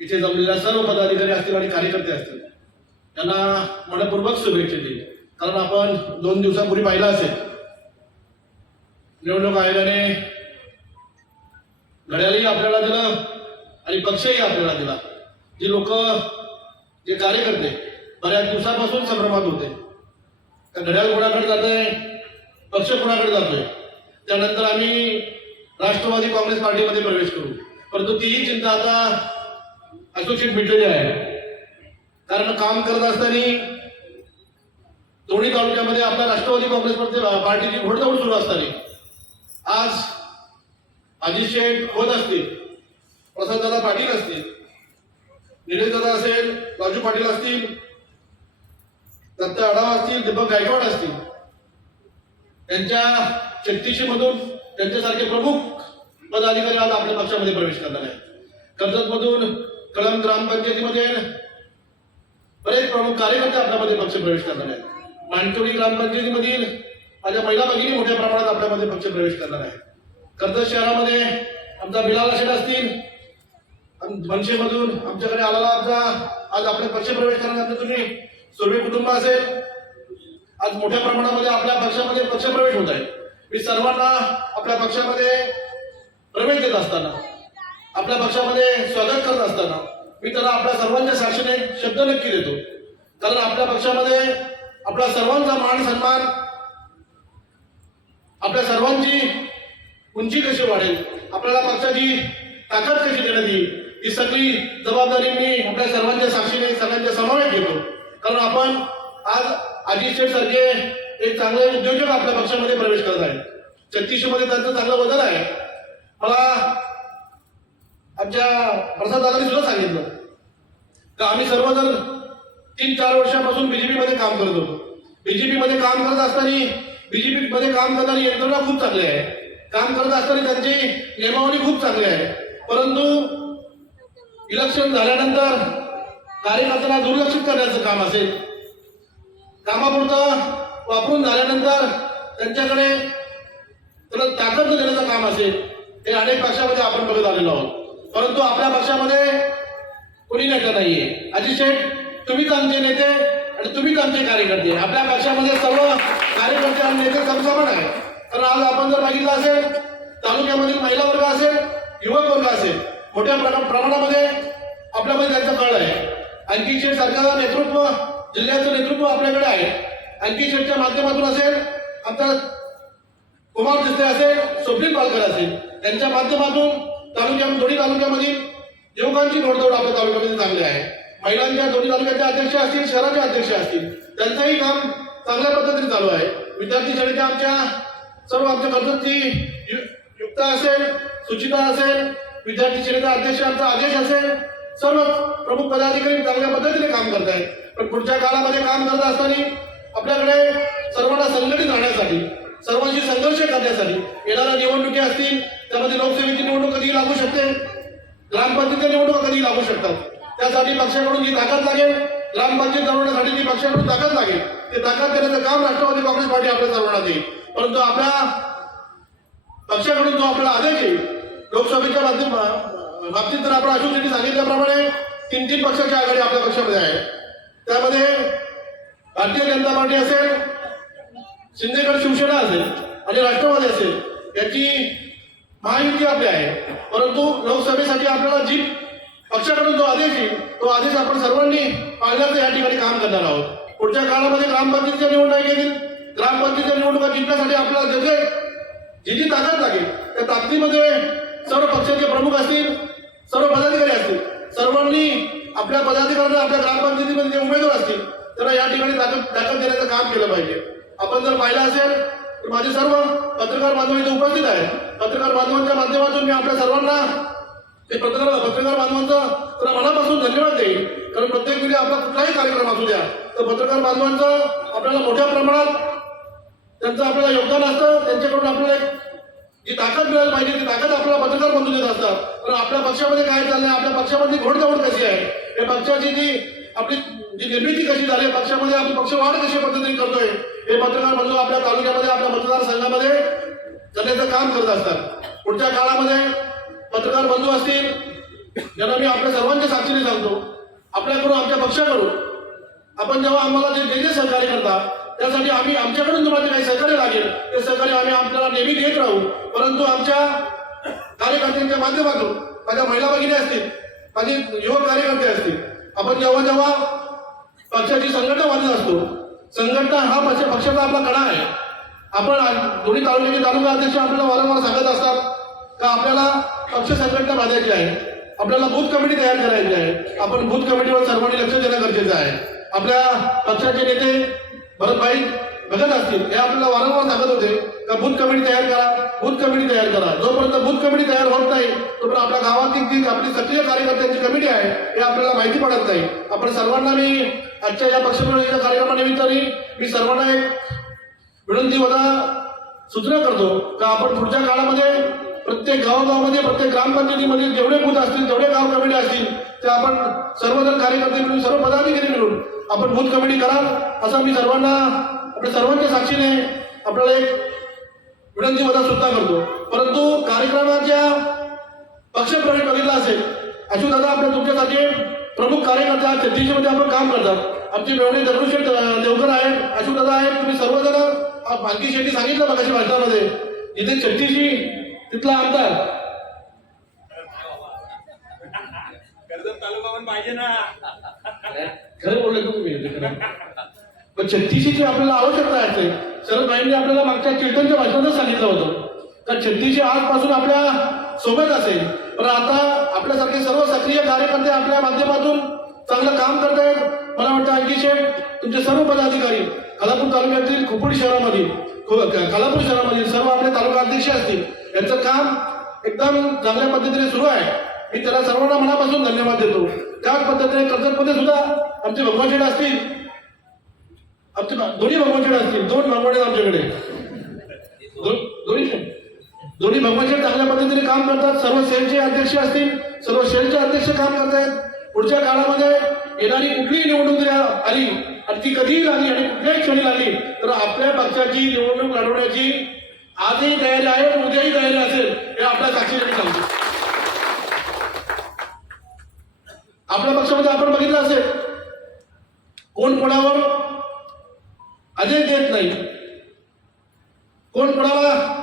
इथे जमलेल्या सर्व पदाधिकारी असतील आणि कार्यकर्ते असतील त्यांना मनपूर्वक शुभेच्छा देईल कारण आपण दोन दिवसापूर्वी पाहिलं असेल निवडणूक आयोगाने घड्याळही आपल्याला दिलं आणि पक्षही आपल्याला दिला. जी लोक जे कार्यकर्ते बऱ्याच दिवसापासून संभ्रमात होते. तर घड्याळ कोणाकडे जात आहे पक्ष कोणाकडे जातोय? त्यानंतर आम्ही राष्ट्रवादी काँग्रेस पार्टीमध्ये प्रवेश करू. परंतु तीही चिंता आता असोसिएट भेटलेले आहे. कारण काम करत असताना दोन्ही तालुक्यामध्ये आपल्या राष्ट्रवादी काँग्रेस पार्टीची घोडदौड सुरू असताना. आज अजित शेठ खोत असतील प्रसाददादा पाटील असतील निलेश दादा असेल राजू पाटील असतील दत्त आढावा असतील दीपक गायकवाड असतील त्यांच्या शक्तीशी मधून त्यांच्यासारखे प्रमुख पदाधिकारी आज आपल्या पक्षामध्ये प्रवेश करणार आहेत. कळम ग्रामपंचायतीमध्ये आहे ग्रामपंचायतीमध्ये बरेच प्रमुख कार्यकर्ते आपल्यामध्ये पक्ष प्रवेश करणार आहेत. माणकोडी ग्रामपंचायतीमधील माझ्या महिला भगिनी मोठ्या प्रमाणात आपल्यामध्ये पक्ष प्रवेश करणार आहेत. कर्जत शहरामध्ये आमचा बिलाल शेठ असतील. मनसेमधून आमच्याकडे आलेला आमचा आज आपले पक्ष प्रवेश करणार तुम्ही. सुर्वे कुटुंब असेल. आज मोठ्या प्रमाणामध्ये आपल्या पक्षामध्ये पक्ष प्रवेश होत आहे. मी सर्वांना आपल्या पक्षामध्ये प्रवेश देत असताना आपल्या पक्षामध्ये स्वागत करत असताना मी त्यांना आपल्या सर्वांच्या साक्षीने शब्द नक्की देतो. कारण आपल्या पक्षामध्ये आपल्या सर्वांचा मान सन्मान आपल्या सर्वांची उंची कशी वाढेल आपल्याला पक्षाची ताकद कशी देण्यात येईल ही सगळी जबाबदारी मी आपल्या सर्वांच्या साक्षीने सगळ्यांच्या समावेश घेतो. कारण आपण आज अजित शेठ सारखे एक चांगले उद्योजक आपल्या पक्षामध्ये प्रवेश करत आहेत. छत्तीसशे मध्ये त्यांचं चांगलं बदल आहे. मला आमच्या प्रसादांनी सुद्धा सांगितलं का आम्ही सर्वजण तीन चार वर्षापासून बीजेपीमध्ये काम करत. होतो बीजेपीमध्ये काम करत असताना बीजेपीमध्ये काम करणारी यंत्रणा खूप चांगली आहे. काम करत असताना त्यांची नियमावली खूप चांगली आहे. परंतु इलेक्शन झाल्यानंतर कार्यकर्त्यांना दुर्लक्षित करण्याचं काम असेल. कामापुरतं वापरून झाल्यानंतर त्यांच्याकडे त्याला ताकद देण्याचं काम असेल हे अनेक पक्षामध्ये आपण बघत आलेलो आहोत. परंतु आपल्या पक्षामध्ये कोणी नेता नाहीये. अजित शेठ तुम्हीच आमचे नेते आणि तुम्हीच आमचे कार्यकर्ते. आपल्या पक्षामध्ये सर्व कार्यकर्ते आणि नेते समसमान आहे तर आज आपण जर बघितलं असेल तालुक्यामधील महिला वर्ग असेल युवक वर्ग असेल मोठ्या प्रमा- प्रमाणामध्ये आपल्यामध्ये त्यांचा कळ आहे. आणखी शेठ सरकारचं नेतृत्व जिल्ह्याचं नेतृत्व आपल्याकडे आहे. आणखी शेठच्या माध्यमातून असेल आमचा कुमार दिसते असेल स्वप्नील पालकर असेल त्यांच्या माध्यमातून तालुक्या दोन्ही तालुक्यामधील युवकांची नोंदवड आपल्या तालुक्यामध्ये चांगली आहे. महिलांच्या दोन्ही तालुक्याचे अध्यक्ष असतील शहराचे अध्यक्ष असतील त्यांचंही काम चांगल्या पद्धतीने चालू आहे. विद्यार्थी शाळेच्या आमच्या सर्व आमच्या कर्जतची यु- युक्ता असेल सुचिता असेल विद्यार्थी शाळेचा अध्यक्ष आमचा आदेश असेल सर्व प्रमुख पदाधिकारी चांगल्या पद्धतीने काम करत आहेत. पण पुढच्या काळामध्ये काम करत असताना आपल्याकडे सर्वांना संघटित राहण्यासाठी सर्वांशी संघर्ष करण्यासाठी येणाऱ्या निवडणुकी असतील त्यामध्ये लोकसभेची निवडणूक कधी लागू शकते. ग्रामपंचायतीच्या निवडणुका कधी लागू शकतात. त्यासाठी पक्षाकडून जी ताकद लागेल ग्रामपंचायत लढवण्यासाठी जी पक्षाकडून ताकद लागेल ते ताकद देण्याचं काम राष्ट्रवादी काँग्रेस पार्टी आपल्या सर्वांना येईल परंतु आपल्या पक्षाकडून जो आपला आदेश येईल लोकसभेच्या माध्यम बाबतीत तर आपण अशोक शेट्टी सांगितल्याप्रमाणे तीन तीन पक्षाची आघाडी आपल्या पक्षामध्ये आहे त्यामध्ये भारतीय जनता पार्टी असेल शिंदेगड शिवसेना असेल आणि राष्ट्रवादी असेल याची महायुती आपली आहे. परंतु लोकसभेसाठी आपल्याला जी पक्षाकडून जो आदेश येईल तो आदेश आपण सर्वांनी पाळण्याचं या ठिकाणी काम करणार आहोत. पुढच्या काळामध्ये ग्रामपंचायतीच्या निवडणुका येतील ग्रामपंचायतीच्या निवडणुका जिंकण्यासाठी आपल्याला जे जे जी जी ताकद लागेल त्या ताकदीमध्ये सर्व पक्षाचे प्रमुख असतील सर्व पदाधिकारी असतील. सर्वांनी आपल्या पदाधिकाऱ्यांना आपल्या ग्रामपंचायतीमध्ये जे उमेदवार असतील त्यांना या ठिकाणी ताकद ताकद देण्याचं काम केलं पाहिजे. आपण जर पाहिलं असेल माझे सर्व पत्रकार बांधव इथे उपस्थित आहेत. पत्रकार बांधवांच्या माध्यमातून मी आपल्या सर्वांना ते पत्रकार पत्रकार बांधवांचा तर मनापासून धन्यवाद देईल कारण प्रत्येक वेळी आपला कुठलाही कार्यक्रम असू द्या तर पत्रकार बांधवांचं आपल्याला मोठ्या प्रमाणात त्यांचं आपल्याला योगदान असतं. त्यांच्याकडून आपल्याला एक जी ताकद मिळायला पाहिजे ती ताकद आपल्याला पत्रकार बनवून देत असतात. तर आपल्या पक्षामध्ये काय चाललंय? आपल्या पक्षामध्ये घोडदौड कशी आहे? या पक्षाची जी आपली जी निर्मिती कशी झाली? पक्षामध्ये आपण पक्ष वाढ कशी पद्धतीने करतोय? हे पत्रकार बंधू आपल्या तालुक्यामध्ये आपल्या मतदारसंघामध्ये करण्याचं काम करत असतात. पुढच्या काळामध्ये पत्रकार बंधू असतील ज्यांना मी आपल्या सर्वांच्या साक्षीने सांगतो आपल्याकडून आमच्या पक्षाकडून आपण जेव्हा आम्हाला जे जे सहकार्य करता त्यासाठी आम्ही आमच्याकडून तुम्हाला जे काही सहकार्य लागेल ते सहकार्य आम्ही आपल्याला नेहमी घेत राहू. परंतु आमच्या कार्यकर्त्यांच्या माध्यमातून माझ्या महिला भगिनी असतील माझे युवक कार्यकर्ते असतील आपण जेव्हा जेव्हा पक्षाची संघटना बांधत असतो. संघटना हा पक्ष पक्षाचा आपला कणा आहे. आपण दोन्ही तालुक्याचे तालुका अध्यक्ष आपल्याला वारंवार सांगत असतात का आपल्याला पक्ष संघटना बांधायची आहे. आपल्याला बूथ कमिटी तयार करायची आहे. आपण बूथ कमिटीवर सर्वांनी लक्ष देणं गरजेचं आहे. आपल्या पक्षाचे नेते भरतभाई बघत असतील हे आपल्याला वारंवार सांगत होते का बूथ कमिटी तयार करा बूथ कमिटी तयार करा. जोपर्यंत बूथ कमिटी तयार होत नाही तोपर्यंत आपल्या गावातील जी आपली सक्रिय कार्यकर्त्यांची कमिटी आहे हे आपल्याला माहिती पडत नाही. आपण सर्वांना मी आजच्या या पक्षप्रवेशाच्या कार्यक्रमानिमित्ताने मी सर्वांना एक विनंती वजा सूचना करतो का आपण पुढच्या काळामध्ये प्रत्येक गावागावामध्ये प्रत्येक ग्रामपंचायतीमध्ये जेवढे बूथ असतील जेवढे गाव कमिटी असतील ते आपण सर्वजण कार्यकर्ते मिळून सर्व पदाधिकारी मिळून आपण बूथ कमिटी कराल असं मी सर्वांना आपल्या सर्वांच्या साक्षीने आपल्याला एक विनंती वजा सुद्धा करतो. परंतु कार्यक्रमाच्या पक्षप्रवेश बघितला असेल अशोक दादा आपल्या तुमच्यासाठी प्रमुख कार्यकर्ते आहेत छत्तीसमध्ये आपण काम करतात. आमचे मेवणे दगडूशेठ देवकर आहेत अशोक दादा आहेत तुम्ही सर्वजण बालकी शेट्टी सांगितलं मगाशी भाषणामध्ये. इथे छत्तीशी तिथला आमदार. कर्जत तालुका पण पाहिजे ना. खरं बोलले तुम्ही? पण छत्तीशीची आपल्याला आवश्यकता असते शरद भाईंनी आपल्याला मागच्या कीर्तनच्या भाषणातच सांगितलं होतं. का छत्तीशी आजपासून आपल्या सोबत असेल. पण आता आपल्यासारखे सर्व सक्रिय कार्यकर्ते आपल्या माध्यमातून चांगलं काम करतायत मला वाटतं आणखी शेठ तुमचे सर्व पदाधिकारी खालापूर तालुक्यातील खोपोडी शहरामध्ये खो- खालापूर शहरामधील सर्व आपले तालुका अध्यक्ष असतील. यांचं काम एकदम चांगल्या पद्धतीने सुरू आहे. मी त्याला सर्वांना मनापासून धन्यवाद देतो. त्याच पद्धतीने कर्जतमध्ये सुद्धा आमचे भगवानशेठ असतील. आमचे दोन्ही भगवानशेठ असतील. दोन भगवान आहेत आमच्याकडे. दोन्ही भगवान शेठ चांगल्या पद्धतीने काम करतात. सर्व सेलचे अध्यक्ष असतील सर्व सेलचे अध्यक्ष काम करतायत. पुढच्या काळामध्ये येणारी कुठलीही निवडणूक आली आणि ती कधीही लागली आणि कुठल्याही क्षणी लागली तर आपल्या पक्षाची निवडणूक लढवण्याची आजही तयारी आहे उद्याही तयारी असेल हे आपल्या साक्षी मी सांगतो आपल्या पक्षामध्ये आपण बघितलं असेल कोण कोणावर आदेश देत नाही कोण कोणाला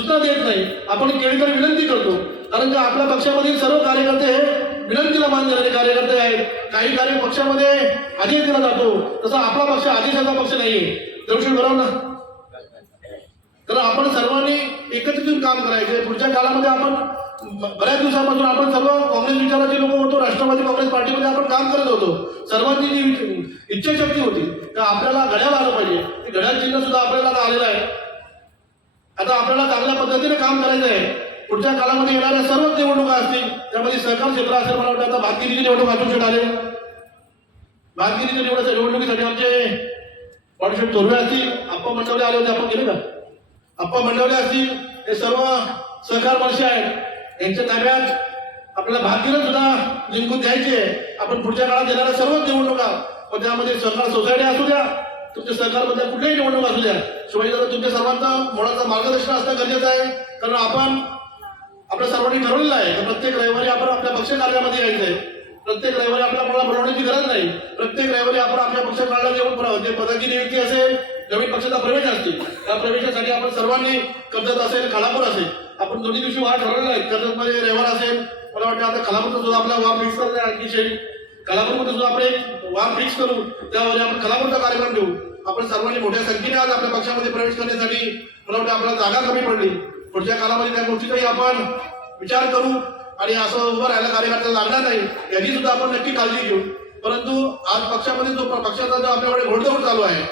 सूचना देत नाही. आपण केळीकर विनंती करतो. कारण का आपल्या पक्षामधील सर्व कार्यकर्ते हे विनंतीला मान देणारे कार्यकर्ते आहेत. काही कार्य पक्षामध्ये आदेश दिला जातो. तसा आपला पक्ष आदेशाचा पक्ष नाहीये. दर्शन बरोबर ना? तर आपण सर्वांनी एकत्रित काम करायचे. पुढच्या काळामध्ये आपण बऱ्याच दिवसापासून आपण सर्व काँग्रेस विचाराचे लोक होतो. राष्ट्रवादी काँग्रेस पार्टीमध्ये आपण काम करत होतो. सर्वांची जी इच्छाशक्ती होती. तर आपल्याला घड्याळ आलं पाहिजे. ते घड्याळ चिन्ह सुद्धा आपल्याला आता आलेलं आहे. आता आपल्याला चांगल्या पद्धतीने काम करायचं आहे पुढच्या काळामध्ये येणाऱ्या सर्व निवडणुका असतील त्यामध्ये सहकार क्षेत्र असेल मला वाटतं. आता भातगिरीची निवडणूक अजून आले. भातगिरीच्या निवड निवडणुकीसाठी आमचे वाटशेट तोरवे असतील आप्पा मंडवले आले होते आपण गेले का? आप्पा मंडवले असतील हे सर्व सहकार वर्ष आहेत. यांच्या ताब्यात आपल्याला भातगिरी सुद्धा जिंकून द्यायची आहे. आपण पुढच्या काळात येणाऱ्या सर्व निवडणुका व त्यामध्ये सहकार सोसायटी असू द्या तुमच्या सहकारमधल्या कुठल्याही निवडणूक असू द्या शिवाजी तुमच्या सर्वांचा मुळाचं मार्गदर्शन असणं गरजेचं आहे. कारण आपण आपल्या सर्वांनी ठरवलेलं आहे की प्रत्येक रविवारी आपण आपल्या पक्ष कार्यामध्ये यायचं आहे. प्रत्येक रविवारी आपल्या कोणाला बोलवण्याची गरज नाही. प्रत्येक रविवारी आपण आपल्या पक्ष कार्याला येऊन जे पदाची नियुक्ती असेल नवीन पक्षाचा प्रवेश असतील त्या प्रवेशासाठी आपण सर्वांनी कर्जत असेल खालापूर असेल आपण दोन्ही दिवशी वार ठरवलेला आहे. कर्जतमध्ये रविवार असेल मला वाटतं आता खालापूरचा सुद्धा आपला वार मिक्स करणार आहे आणखी शेरी. कलापूरमध्ये सुद्धा आपण एक वार फिक्स करू त्यामध्ये आपण कलापूरचा कार्यक्रम ठेवू आपण सर्वांनी मोठ्या संख्येने आज आपल्या पक्षामध्ये प्रवेश करण्यासाठी मला वाटतं आपल्याला जागा कमी पडली. पुढच्या कालामध्ये त्या गोष्टीचाही आपण विचार करू आणि असं उभं राहायला कार्यकर्ता लागणार नाही याची सुद्धा आपण नक्की काळजी घेऊ. परंतु आज पक्षामध्ये जो पक्षाचा जो आपल्याकडे घोडदौड चालू आहे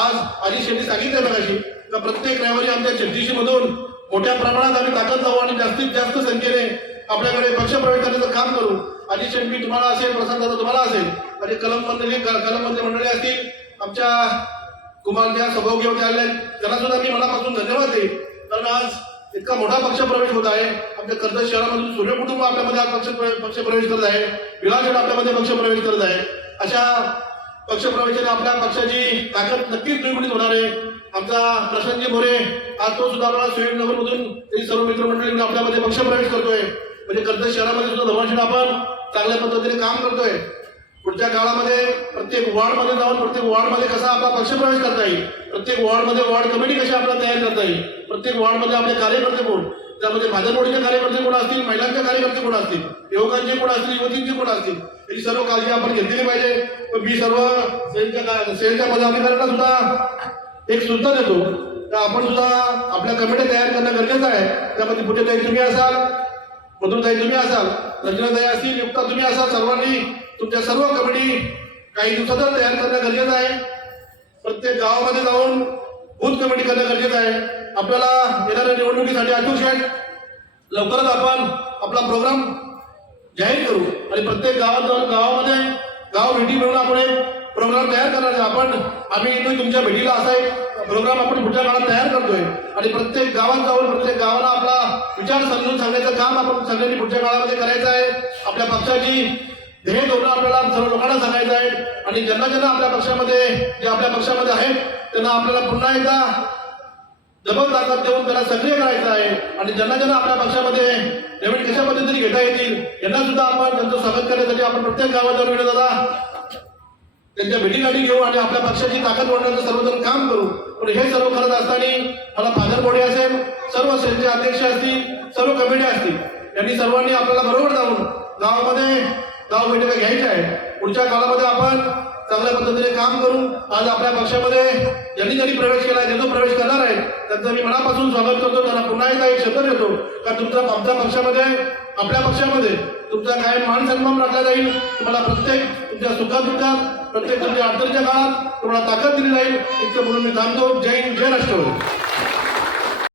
आज अजित शेट्टी सांगितलं मगाशी तर प्रत्येक रविवारी आमच्या छत्तीशी मधून मोठ्या प्रमाणात आम्ही ताकद जाऊ आणि जास्तीत जास्त संख्येने आपल्याकडे पक्ष प्रवेश करण्याचं काम करू. आधी मी तुम्हाला असेल प्रसाद दादा तुम्हाला असेल. आणि कलम मंडळी कलम मंत्री मंडळी असतील आमच्या कुमार ज्या सभाओगी होते आले त्यांना सुद्धा मी मनापासून धन्यवाद देईन. कारण आज इतका मोठा पक्ष प्रवेश होत आहे. आमच्या कर्जत शहरामधून सूर्य कुटुंब आपल्यामध्ये आज पक्ष पक्ष प्रवेश करत आहे. विलासगड आपल्यामध्ये पक्ष प्रवेश करत आहे. अशा पक्ष प्रवेशाने आपल्या पक्षाची ताकद नक्कीच द्विगुणित होणार आहे. आमचा प्रशांतजी मोरे आज तो सुद्धा आपल्याला सुरेशनगर मधून ते सर्व मित्रमंडळी आपल्यामध्ये पक्ष प्रवेश करतोय. म्हणजे कर्जत शहरामध्ये सुद्धा धर्मशील आपण चांगल्या पद्धतीने काम करतोय. पुढच्या काळामध्ये प्रत्येक वॉर्डमध्ये जाऊन प्रत्येक वॉर्डमध्ये कसा आपला पक्षप्रवेश करता येईल प्रत्येक वॉर्डमध्ये वॉर्ड कमिटी कशी आपल्याला तयार करता येईल प्रत्येक वॉर्डमध्ये आपले कार्यकर्ते कोण? त्यामध्ये भाजपचे कार्यकर्ते कोण असतील महिलांचे कार्यकर्ते कोण असतील युवकांचे कोण असतील युवतींचे कोण असतील याची सर्व काळजी आपण घेतलेली पाहिजे. पण मी सर्व सेलच्या सेलच्या पदाधिकाऱ्यांना सुद्धा एक सूचना देतो. तर आपण सुद्धा आपल्या कमिट्या तयार करणं गरजेचं आहे. त्यामध्ये पुढे तुम्ही असाल. मधुरताई तुम्ही असाल रचनाताई असतील युक्ता तुम्ही असाल सर्वांनी तुमच्या सर्व कमिटी काही दिवसातच तयार करणं गरजेचं आहे. प्रत्येक गावामध्ये जाऊन बूथ कमिटी करणं गरजेचं आहे. आपल्याला येणाऱ्या निवडणुकीसाठी अतुल शेठ लवकरच आपण आपला प्रोग्राम जाहीर करू. आणि प्रत्येक गावात जाऊन गावामध्ये गाव भेटी मिळून आपण एक प्रोग्राम तयार करणार आहे. आपण आम्ही येतोय तुमच्या भेटीला असा एक प्रोग्राम आपण पुढच्या काळात तयार करतोय. आणि प्रत्येक गावात जाऊन प्रत्येक गावाला आपला विचार समजून सांगण्याचं काम आपण सगळ्यांनी पुढच्या काळामध्ये करायचं आहे. आपल्या पक्षाची ध्येय धोरण आपल्याला सर्व लोकांना सांगायचं आहे. आणि ज्यांना ज्यांना आपल्या पक्षामध्ये जे आपल्या पक्षामध्ये आहेत त्यांना आपल्याला पुन्हा एकदा जबर ताकद देऊन त्याला सक्रिय करायचं आहे. आणि ज्यांना ज्यांना आपल्या पक्षामध्ये डेबिट कशा पद्धतीने घेता येतील यांना सुद्धा आपण त्यांचं स्वागत करण्यासाठी आपण प्रत्येक गावात जाऊन दादा त्यांच्या भेटीगाठी घेऊ आणि आपल्या पक्षाची ताकद वाढण्याचं सर्वजण काम करू. पण हे सर्व करत असताना मला फादर बोडे असेल सर्व सेलचे अध्यक्ष असतील सर्व कमिटी असतील यांनी सर्वांनी आपल्याला बरोबर जाऊन गावामध्ये गाव बैठका घ्यायच्या आहे पुढच्या काळामध्ये आपण चांगल्या पद्धतीने काम करू. आज आपल्या पक्षामध्ये ज्यांनी ज्यांनी प्रवेश केला आहे जो प्रवेश करणार आहे त्यांचं मी मनापासून स्वागत करतो. त्यांना पुन्हा एकदा एक शब्द देतो. का तुमचा आमच्या पक्षामध्ये आपल्या पक्षामध्ये तुमचा काय मान सन्मान राखला जाईल. तुम्हाला प्रत्येक तुमच्या सुखात दुःखात प्रत्येक तुमच्या अडचणीच्या काळात तुम्हाला ताकद दिली जाईल इतकं म्हणून मी थांबतो. जय हिंद जय राष्ट्रवादी.